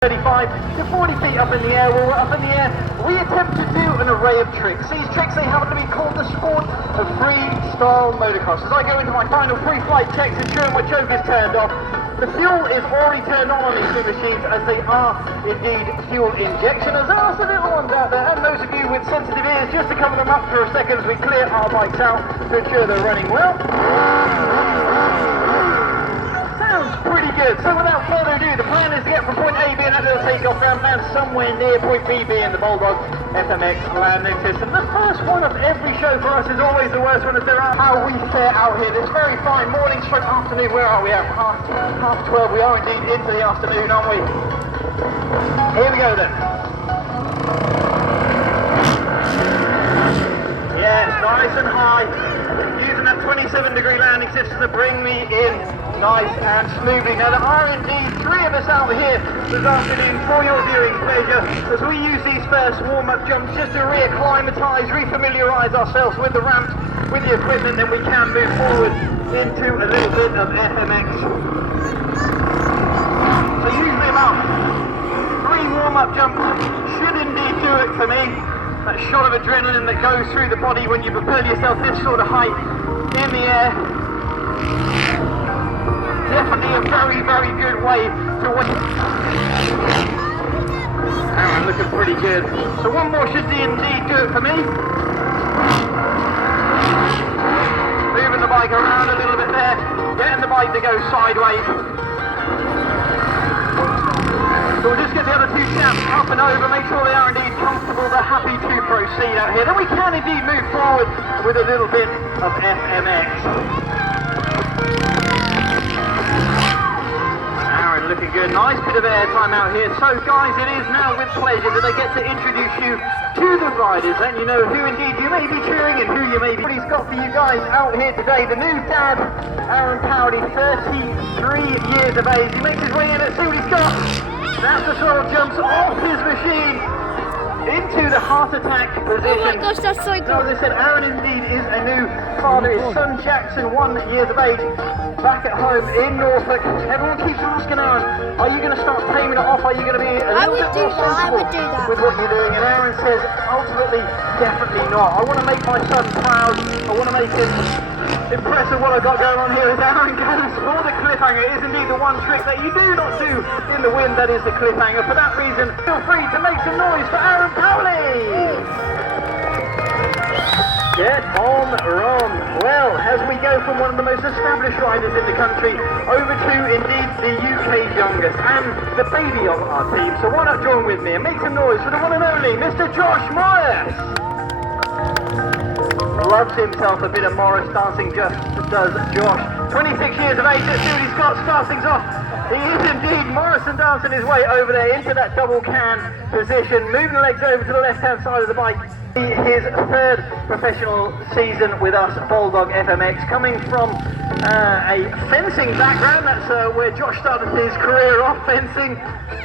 35 to 40 feet up in the air. While we're up in the air, we attempt to do an array of tricks. These tricks, they happen to be called the sport of freestyle motocross. As I go into my final pre-flight checks, ensuring my choke is turned off, the fuel is already turned on these two machines, as they are indeed fuel injectioners. There are some little ones out there, and those of you with sensitive ears, just to cover them up for a second as we clear our bikes out to ensure they're running well. Pretty good. So without further ado, the plan is to get from point A being that little takeoff ramp and somewhere near point B being the Bulldog FMX landing system. The first one of every show for us is always the worst one, as there are how we fare out here this very fine morning stroke afternoon. Where are we at? Half 12. We are indeed into the afternoon, aren't we? Here we go then. Yes, nice and high. Using that 27-degree landing system to bring me in nice and smoothly. Now there are indeed three of us out here this afternoon for your viewing pleasure, as we use these first warm-up jumps just to reacclimatise, refamiliarise ourselves with the ramps, with the equipment, then we can move forward into a little bit of FMX. So usually about 3 warm-up jumps should indeed do it for me. That shot of adrenaline that goes through the body when you propel yourself this sort of height in the air. Definitely a very, very good way to win. Aaron looking pretty good. So one more should indeed do it for me. Moving the bike around a little bit there. Getting the bike to go sideways. So we'll just get the other two chaps up and over, make sure they are indeed comfortable, they're happy to proceed out here. Then we can indeed move forward with a little bit of FMX. Aaron looking good, nice bit of airtime out here. So guys, it is now with pleasure that I get to introduce you to the riders, and you know who indeed you may be cheering and who you may be. What he's got for you guys out here today, the new dad, Aaron Powdy, 33 years of age. He makes his way in, let's see what he's got. That's the sort of jumps off his machine into the heart attack position. Oh my gosh, that's so cool. As I said, Aaron indeed is a new father. His son Jackson, 1 year of age, back at home in Norfolk. Everyone keeps asking Aaron, are you going to start paying it off? Are you going to be a little bit more sensible with what you're doing? And Aaron says, ultimately, definitely not. I want to make my son proud. I want to make him impressive. What I've got going on here is Aaron goes for the cliffhanger. It is indeed the one trick that you do not do in the wind, that is the cliffhanger. For that reason, feel free to make some noise for Aaron Powdy. Get on, Ron. Well, as we go from one of the most established riders in the country over to indeed the UK's youngest and the baby of our team. So why not join with me and make some noise for the one and only Mr. Josh Morris. Loves himself a bit of Morris dancing, just does Josh. 26 years of age, let's see what he's got, start things off. He is indeed Morrison dancing his way over there into that double can position, moving the legs over to the left-hand side of the bike. His third professional season with us, Bulldog FMX, coming from a fencing background. That's where Josh started his career off, fencing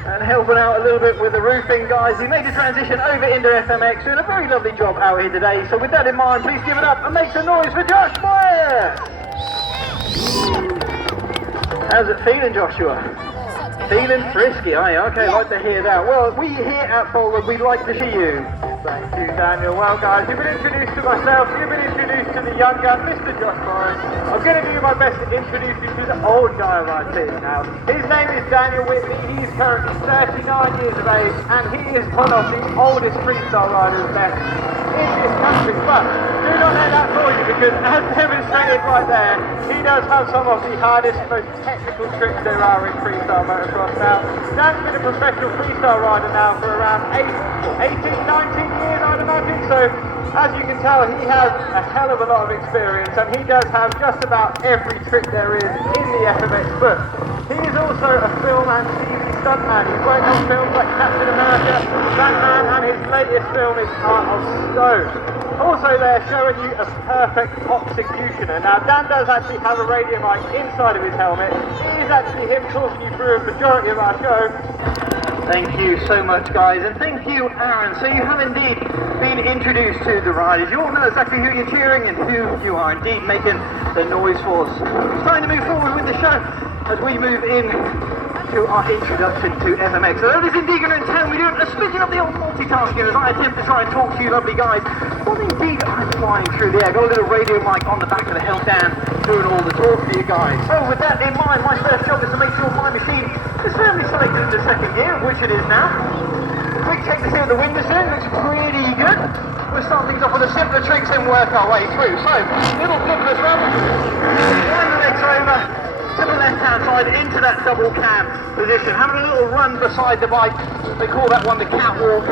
and helping out a little bit with the roofing guys. He made the transition over into FMX, doing a very lovely job out here today. So with that in mind, please give it up and make some noise for Josh Moyer. How's it feeling, Joshua? Feeling frisky, are you? Okay, like to hear that. Well, we here at Bulldog, we'd like to see you. Thank you, Daniel. Well, guys, you've been introduced to myself, you've been introduced to the young gun, Mr. Josh Morris. I'm going to do my best to introduce you to the old guy of our team now. His name is Daniel Whitney. He's currently 39 years of age, and he is one of the oldest freestyle riders left in this country. But do not let that fool you, because as demonstrated right there, he does have some of the hardest, most technical tricks there are in freestyle motocross. Now, Dan's been a professional freestyle rider now for around 18, 19 years, I'd imagine. So, as you can tell, he has a hell of a lot of experience, and he does have just about every trick there is in the FMX book. He is also a film and TV stuntman. He's worked on films like Captain America, Batman, and his latest film is Heart of Stone. Also there, showing you a perfect executioner. Now, Dan does actually have a radio mic inside of his helmet. It is actually him talking you through a majority of our show. Thank you so much, guys, and thank you, Aaron. So you have indeed been introduced to the riders. You all know exactly who you're cheering and who you are indeed making the noise for. It's time to move forward with the show as we move in to our introduction to FMX. So that is indeed going to entail me doing a splitting up the old multitasking as I attempt to try and talk to you lovely guys. Well indeed, I'm flying through the air. Got a little radio mic on the back of the hill down, doing all the talk for you guys. So with that in mind, my first job is to make sure my machine is firmly selected into second gear, which it is now. A quick check to see if the wind is in, looks pretty good. We'll start things off with the simpler tricks and work our way through. So, little flipless run, wind the legs over, to the left-hand side into that double cam position. Having a little run beside the bike. They call that one the catwalk.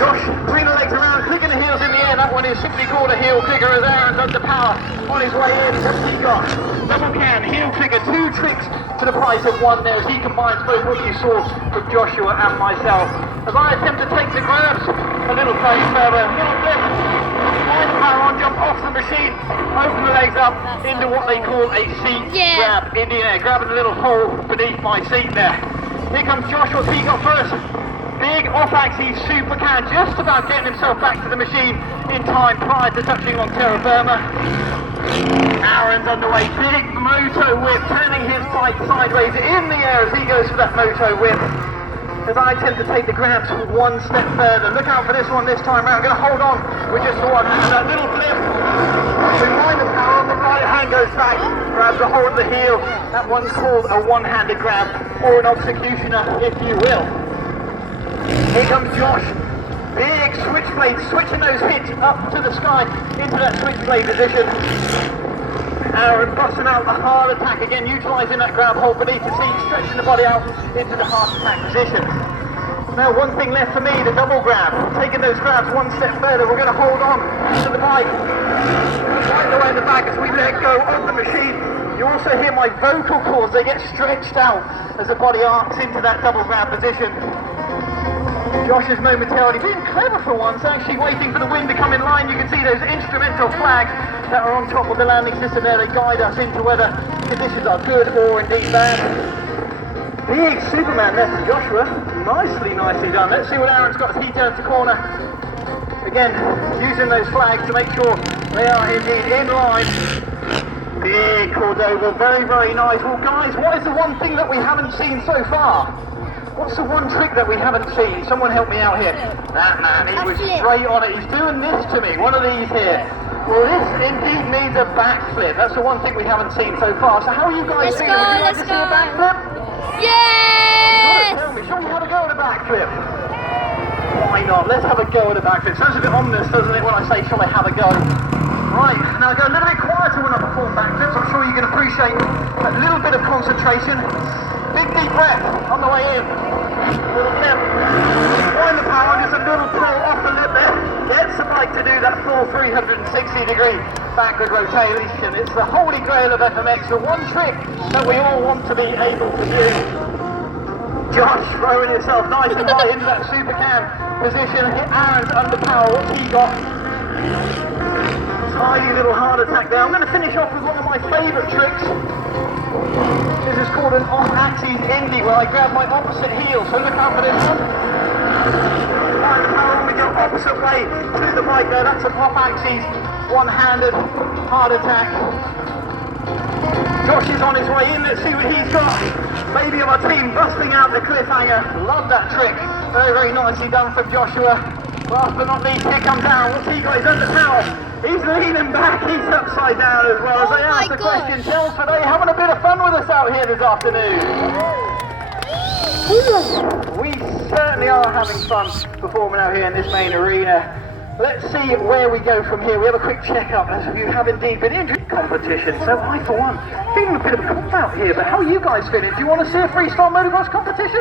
Josh, bring the legs around, clicking the heels in the air. That one is simply called a heel clicker as Aaron's under power on his way in. What's he got? Double cam, heel clicker, 2 tricks to the price of 1 there as he combines both what you saw from Joshua and myself. As I attempt to take the grabs a little play further, little flip, find the power on, jump off the machine, open the legs up into what they call a seat grab in the air, grabbing a little hole beneath my seat there. Here comes Joshua, he got first. Big off-axis super can, just about getting himself back to the machine in time prior to touching on terra firma. Aaron's underway, big moto whip, turning his bike sideways in the air as he goes for that moto whip. As I attempt to take the grabs 1 step further. Look out for this one this time around. I'm going to hold on with just the one hand. That little flip. Behind the power, the right hand goes back, grabs a hold of the heel. That one's called a one-handed grab, or an executioner, if you will. Here comes Josh. Big switchblade, switching those hits up to the sky into that switchblade position. Aaron busting out the hard attack again, utilising that grab hold beneath the seat, stretching the body out into the hard attack position. Now one thing left for me, the double grab. Taking those grabs 1 step further, we're going to hold on to the bike. Right the way in the back as we let go of the machine. You also hear my vocal cords, they get stretched out as the body arcs into that double grab position. Josh is momentarily being clever for once, actually waiting for the wind to come in line. You can see those instrumental flags that are on top of the landing system there. They guide us into whether conditions are good or indeed bad. Big Superman there from Joshua. Nicely done. Let's see what Aaron's got as he turns the corner. Again, using those flags to make sure they are indeed in line. Big Cordova, very nice. Well guys, what is the one thing that we haven't seen so far? What's the one trick that we haven't seen? Someone help me out here. That man, he was straight on it. He's doing this to me. One of these here. Well, this indeed needs a backflip. That's the one thing we haven't seen so far. So how are you guys feeling? Would you like to see a backflip? Yes! Tell me, show me how to go at a backflip. Why not? Let's have a go at a backflip. Sounds a bit ominous, doesn't it, when I say, shall I have a go? Right, now I go a little bit quieter when I perform backflips. I'm sure you can appreciate a little bit of concentration. Big deep breath on the way in. Little flip. Wind the power, just a little pull off the lip there. Gets the bike to do that full 360-degree backward rotation. It's the holy grail of FMX, the one trick that we all want to be able to do. Josh throwing himself nice and high into that super cam position. Hit Aaron's under power. What's he got? Tiny little hard attack there. I'm going to finish off with one of my favourite tricks. This is called an off-axis Indy, where I grab my opposite heel, so look out for this one. Find the power with your opposite way to the bike there. That's an off-axis, one-handed hard attack. Josh is on his way in, let's see what he's got. Baby of our team busting out the cliffhanger. Love that trick. Very nicely done from Joshua. Last but not least, here comes Aaron. What's he got? He's under power. He's leaning back, he's upside down as well. As they ask the question, Charles, are they having a bit of fun with us out here this afternoon? We certainly are having fun performing out here in this main arena. Let's see where we go from here. We have a quick check-up as you have indeed been in competition. So I, for one, feeling a bit of a cop out here, but how are you guys feeling? Do you want to see a freestyle motocross competition?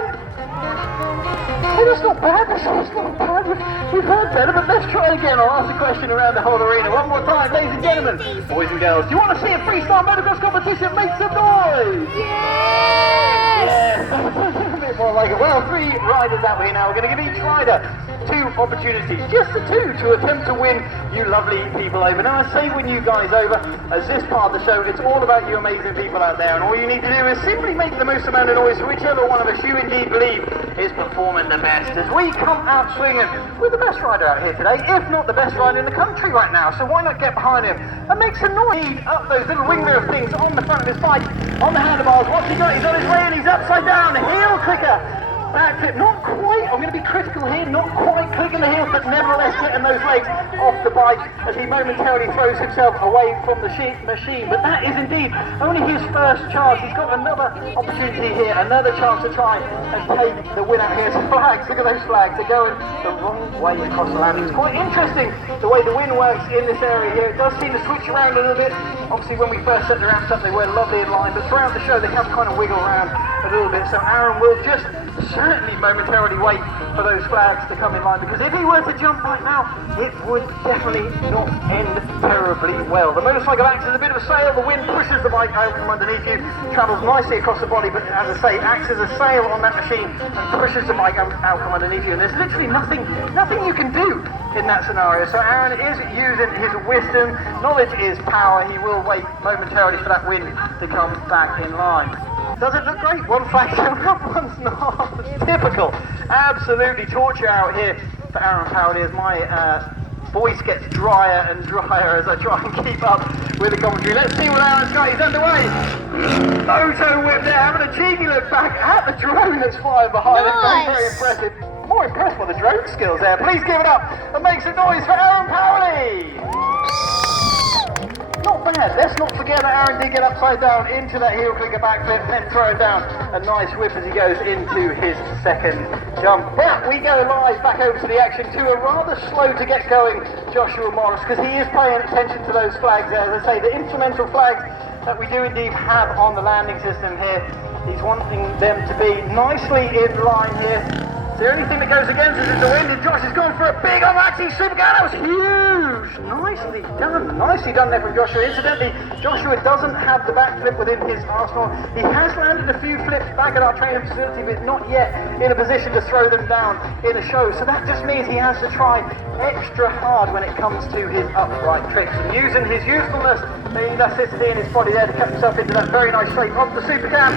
Oh, that's not bad, that's not bad. We've heard better, but let's try again. I'll ask the question around the whole arena one more time. Ladies and gentlemen, boys and girls, do you want to see a freestyle motocross competition? Make some noise! Yes! A bit more like it. Well, 3 riders out here now. We're going to give each rider 2 opportunities, just the 2, to attempt to win you lovely people over. Now, I say win you guys over, as this part of the show, it's all about you amazing people out there, and all you need to do is simply make the most amount of noise for whichever one of us you indeed believe is performing the best as we come out swinging with the best rider out here today, if not the best rider in the country right now. So why not get behind him and make some noise up those little wing mirror things on the front of his bike, on the handlebars. What's he got? He's on his way and he's upside down, heel clicker. Back it, not quite, I'm going to be critical here, not quite clicking the heels, but nevertheless getting those legs off the bike as he momentarily throws himself away from the machine. But that is indeed only his first chance. He's got another opportunity here, another chance to try and take the win out here. So flags, look at those flags, they're going the wrong way across the landing. It's quite interesting the way the wind works in this area here. It does seem to switch around a little bit. Obviously when we first set the ramps up they were lovely in line, but throughout the show they have kind of wiggle around a little bit. So Aaron will just certainly momentarily wait for those flags to come in line, because if he were to jump right now, it would definitely not end terribly well. The motorcycle acts as a bit of a sail, the wind pushes the bike out from underneath you, travels nicely across the body, but as I say, acts as a sail on that machine and pushes the bike out from underneath you, and there's literally nothing you can do in that scenario. So Aaron is using his wisdom, knowledge is power. He will wait momentarily for that wind to come back in line. Does it look great? One flag's going up, one's not. Typical. Absolutely torture out here for Aaron Powley as my voice gets drier and drier as I try and keep up with the commentary. Let's see what Aaron's got. He's underway. Photo whip there, having a cheeky look back at the drone that's flying behind him. Very, very impressive. More impressed by the drone skills there. Please give it up and make some noise for Aaron Powley. Not bad. Let's not forget that Aaron did get upside down into that heel clicker backflip, then throwing down a nice whip as he goes into his second jump. Now we go live back over to the action to a rather slow to get going Joshua Morris, because he is paying attention to those flags there. As I say, the instrumental flags that we do indeed have on the landing system here. He's wanting them to be nicely in line here. The only thing that goes against us is the wind, and Josh has gone for a big Omaxi Super Car. That was huge! Nicely done there from Joshua. Incidentally, Joshua doesn't have the backflip within his arsenal. He has landed a few flips back at our training facility, but not yet in a position to throw them down in a show. So that just means he has to try extra hard when it comes to his upright tricks. And using his youthfulness, the elasticity in his body there to cut himself into that very nice straight off the Super Cam.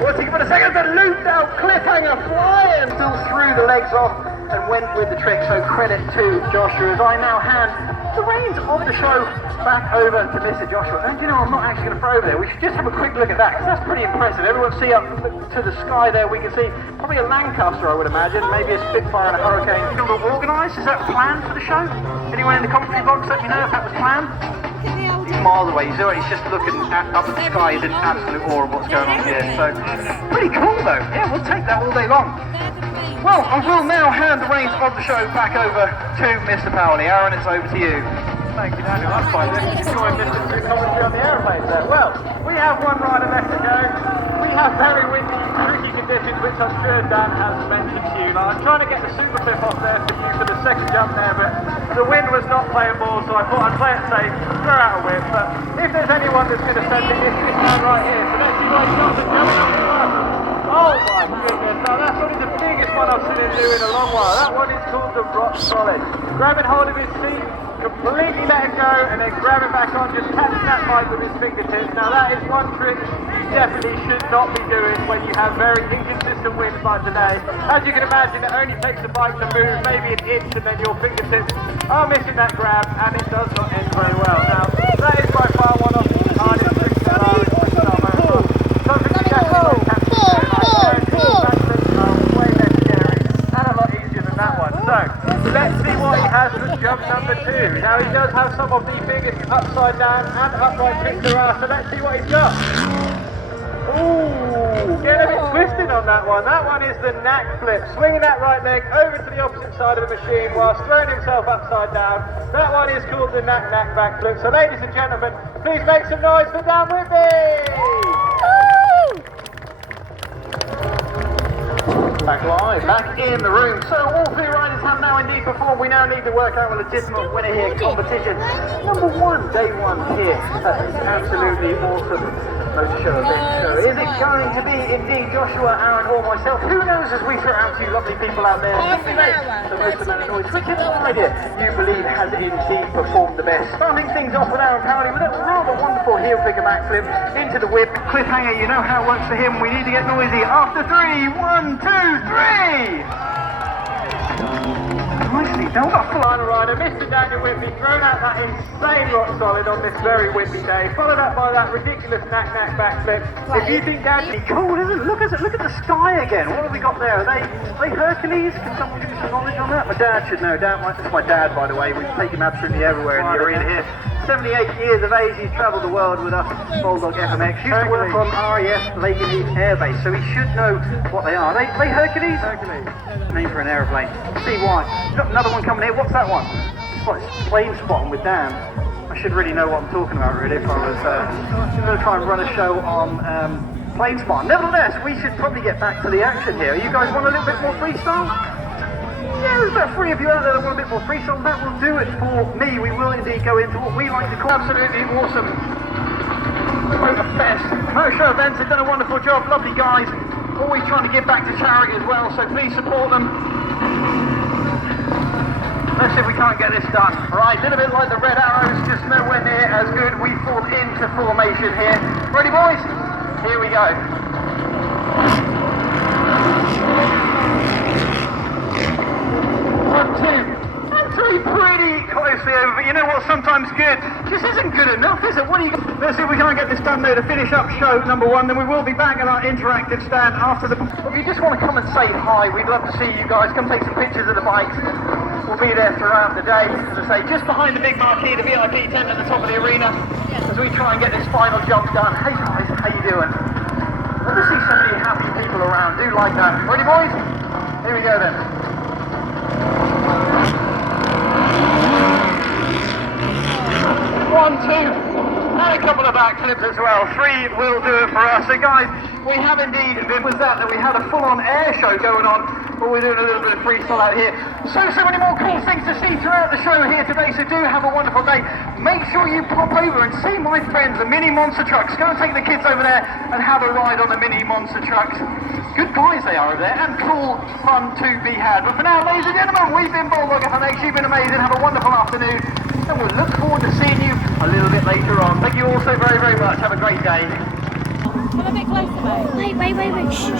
What's he give it a second? The looped out cliffhanger flying still through the legs off and went with the trick. So credit to Joshua as I now hand the reins of the show back over to Mr. Joshua. And you know, I'm not actually going to throw over there. We should just have a quick look at that, because that's pretty impressive. Everyone see up to the sky there, we can see probably a Lancaster, I would imagine, maybe a Spitfire and a Hurricane. Is it all organised? Is that planned for the show? Anyone in the commentary box let me know if that was planned? He's miles away. He's just looking up at the sky. He's in absolute awe of what's going on here. So, pretty cool though. Yeah, we'll take that all day long. Well, I will now hand the reins of the show back over to Mr. Powley. Aaron, it's over to you. Thank you, Daniel. That's fine. Let's enjoy Mr. commentary on the aeroplanes there. Well, we have one rider left to go. We have very windy, tricky conditions, which I'm sure Dan has mentioned to you. Now, I'm trying to get the super flip off there for you for the second jump there, but the wind was not playing ball, so I thought I'd play it safe, throw out a whip. But if there's anyone that's going to send it, it's this man right here. So let's see what he's got to jump up the front. Oh my goodness, now that's probably the biggest one I've seen him do in a long while. That one is called the Rock Solid. Grabbing hold of his seat, completely let it go, and then grab it back on, just catching that bike with his fingertips. Now that is one trick you definitely should not be doing when you have very inconsistent winds like today. As you can imagine, it only takes the bike to move maybe an inch, and then your fingertips are missing that grab, and it does not end very well. Now, that is by far one of the hardest tricks there are in the summer. Something you definitely don't catch way less scary and a lot easier than that one. So, let's see what he has for jump number 2. Now, he does have some of the biggest upside down and upright tricks there are, so let's see what he's got. Ooh, getting a bit twisted on that one. That one is the knack flip, swinging that right leg over to the opposite side of the machine whilst throwing himself upside down. That one is called the knack back flip. So ladies and gentlemen, please make some noise for Dan Whitby! Back live, back in the room. So all 3 riders have now indeed performed. We now need to work out a legitimate winner here. Competition number 1, day 1 here. That's absolutely awesome. Motor show event show. Is it going to be indeed Joshua, Aaron, or myself? Who knows as we throw out to you lovely people out there. The most amount of noise. Which rider you believe has indeed performed the best? Starting things off with Aaron Powley with a rather wonderful heel flicker backflip into the whip. Cliffhanger, you know how it works for him. We need to get noisy. After 3, 1, 2, 3. Whitby. Nicely done. What a flying rider. Mr. Daniel Whitby thrown out that insane rock solid on this very windy day. Followed up by that ridiculous knack-knack backflip. If you think that's cool, isn't it? Look at the sky again. What have we got there? Are they Hercules? Can someone give me some knowledge on that? My dad should know. This is my dad, by the way. We take him absolutely everywhere in the arena here. 78 years of age, he's travelled the world with us, Bulldog FMX. Used to work on RAF Lakenheath Air Base, so he should know what they are. Are they Hercules? Hercules. Name for an aeroplane. See why. Got another one coming here. What's that one? It's plane spotting with Dan. I should really know what I'm talking about, really, if I was going to try and run a show on plane spotting. Nevertheless, we should probably get back to the action here. You guys want a little bit more freestyle? Yeah, there's about 3 of you out there that want a bit more freestyle. That will do it for me. We will indeed go into what we like to call absolutely awesome Motor Fest. Motor Events have done a wonderful job. Lovely guys. Always trying to give back to charity as well, so please support them. Let's see if we can't get this done. Right, a little bit like the Red Arrows, just nowhere near as good. We form into formation here. Ready, boys? Here we go. 1, 2, and 3, pretty closely over, but you know what's sometimes good? Just isn't good enough, is it? What do you... Let's see if we can't get this done though to finish up show number 1, then we will be back at our interactive stand after the... If you just want to come and say hi, we'd love to see you guys. Come take some pictures of the bikes. We'll be there throughout the day, as I say, just behind the big marquee, the VIP tent at the top of the arena, as we try and get this final jump done. Hey guys, how you doing? Love to see so many happy people around. Do like that. Ready, boys? Here we go then. 1, 2, and a couple of backflips as well. 3 will do it for us. So guys, we have indeed, it was that we had a full-on air show going on, but we're doing a little bit of freestyle out here. So many more cool things to see throughout the show here today, so do have a wonderful day. Make sure you pop over and see my friends, the mini monster trucks. Go and take the kids over there and have a ride on the mini monster trucks. Good guys they are over there, and cool fun to be had. But for now, ladies and gentlemen, we've been Bulldog FMX. You've been amazing. Have a wonderful afternoon, and we'll look forward to seeing you a little bit later on. Thank you all so very, very much. Have a great day. Come a bit closer, mate. Wait. Shh.